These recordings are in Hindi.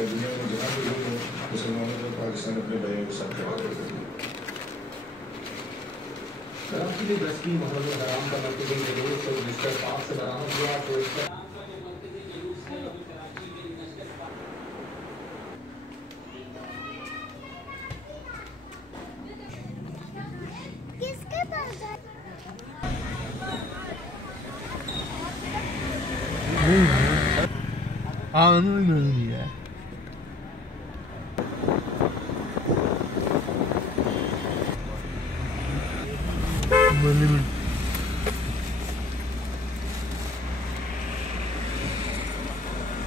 दुनिया में जहाँ भी मुसलमानों को पाकिस्तान अपने भाइयों के साथ कराची के 10 की मोहम्मद हराम का मरकज़ी जुलूस और जिसका पाक से बरामद हुआ तो इसका किसके पास नहीं है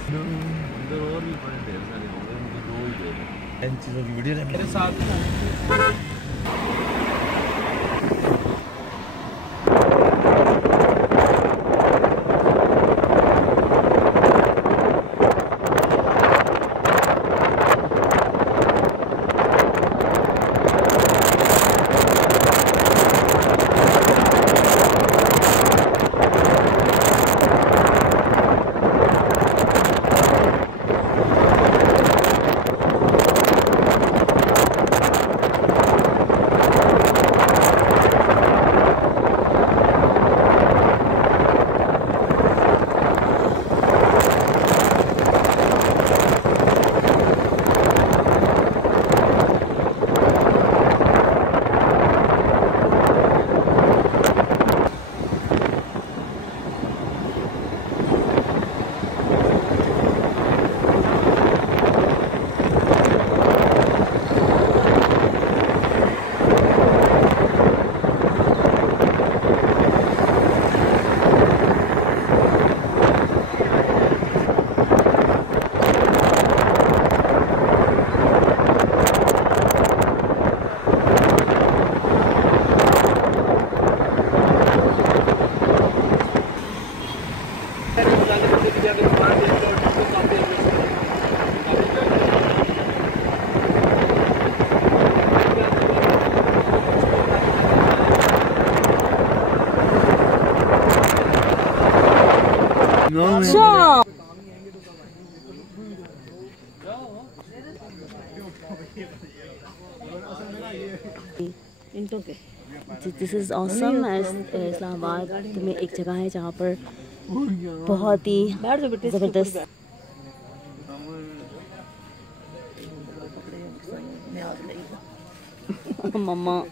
अंदर और भी बड़े ढेर सारे होंगे उनकी दो ही दे इन चीज़ों की वीडियो मेरे साथ दिस इज़ ऑसम। इस्लामाबाद में एक जगह है जहाँ पर बहुत ही ज़बरदस्त मम्मा